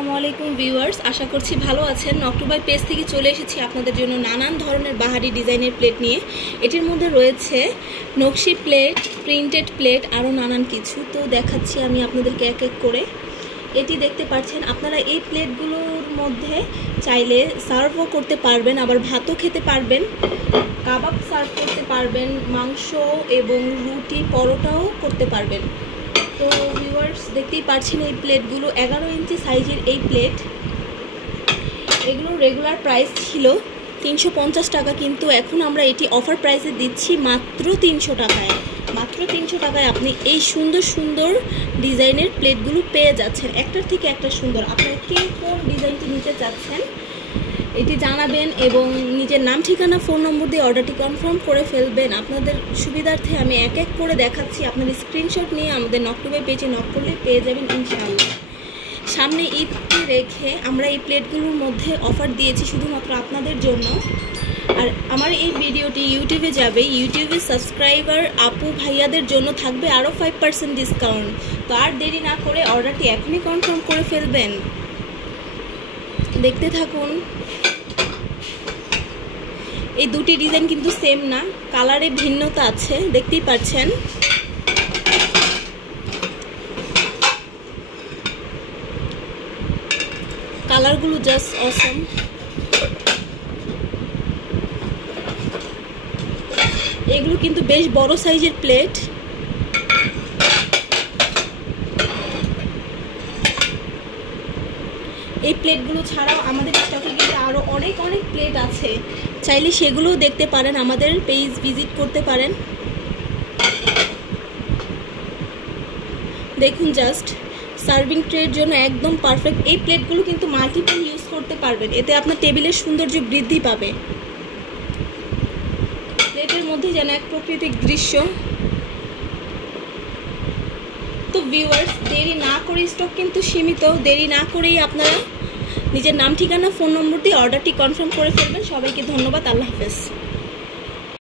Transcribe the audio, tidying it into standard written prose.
আসসালামু আলাইকুম ভিউয়ার্স, আশা করছি ভালো আছেন। নকটুবাই পেজ থেকে চলে এসেছি আপনাদের জন্য নানান ধরনের বাহারি ডিজাইনের প্লেট নিয়ে। এটির মধ্যে রয়েছে নকশি প্লেট, প্রিন্টেড প্লেট, আরও নানান কিছু। তো দেখাচ্ছি আমি আপনাদেরকে এক এক করে। এটি দেখতে পাচ্ছেন, আপনারা এই প্লেটগুলোর মধ্যে চাইলে সার্ভও করতে পারবেন, আবার ভাতও খেতে পারবেন, কাবাব সার্ভ করতে পারবেন, মাংস এবং রুটি পরোটাও করতে পারবেন। তো ভিউয়ার্স দেখতেই পাচ্ছেন এই প্লেটগুলো 11 ইঞ্চি সাইজের এই প্লেট। এগুলোর রেগুলার প্রাইস ছিল 350 টাকা, কিন্তু এখন আমরা এটি অফার প্রাইসে দিচ্ছি মাত্র 300 টাকায়। মাত্র 300 টাকায় আপনি এই সুন্দর সুন্দর ডিজাইনের প্লেটগুলো পেয়ে যাচ্ছেন, একটার থেকে একটা সুন্দর। আপনারা কে কোন ডিজাইনটি নিতে চাচ্ছেন এটি জানাবেন এবং নিজের নাম, ঠিকানা, ফোন নম্বর দিয়ে অর্ডারটি কনফার্ম করে ফেলবেন। আপনাদের সুবিধার্থে আমি এক এক করে দেখাচ্ছি, আপনাদের স্ক্রিনশট নিয়ে আমাদের নকটুবাই পেজে নক করলে পেয়ে যাবেন ইনশাআল্লাহ। সামনে ঈদকে রেখে আমরা এই প্লেটগুলোর মধ্যে অফার দিয়েছি শুধুমাত্র আপনাদের জন্য। আর আমার এই ভিডিওটি ইউটিউবে যাবে, ইউটিউবে সাবস্ক্রাইবার আপু ভাইয়াদের জন্য থাকবে আরও 5% ডিসকাউন্ট। তো আর দেরি না করে অর্ডারটি এখনই কনফার্ম করে ফেলবেন। দেখতে থাকুন। এই দুটি ডিজাইন কিন্তু সেম না, কালারে ভিন্নতা আছে, দেখতেই পাচ্ছেন। কালারগুলো জাস্ট অসম। এগুলো কিন্তু বেশ বড় সাইজের প্লেট। এই প্লেটগুলো ছাড়াও আমাদের স্টকে কিন্তু আরও অনেক প্লেট আছে, চাইলে সেগুলোও দেখতে পারেন, আমাদের পেজ ভিজিট করতে পারেন। দেখুন জাস্ট, সার্ভিং ট্রের জন্য একদম পারফেক্ট। এই প্লেটগুলো কিন্তু মাল্টিপল ইউজ করতে পারবেন, এতে আপনার টেবিলের সৌন্দর্য বৃদ্ধি পাবে। প্লেটের মধ্যে যেন এক প্রাকৃতিক দৃশ্য। তো ভিউয়ার্স, দেরি না করে, স্টক কিন্তু সীমিত, দেরি না করেই আপনারা নিজের নাম, ঠিকানা, ফোন নম্বর দিয়ে অর্ডারটি কনফার্ম করে ফেলবেন। সবাইকে ধন্যবাদ। আল্লাহ হাফেজ।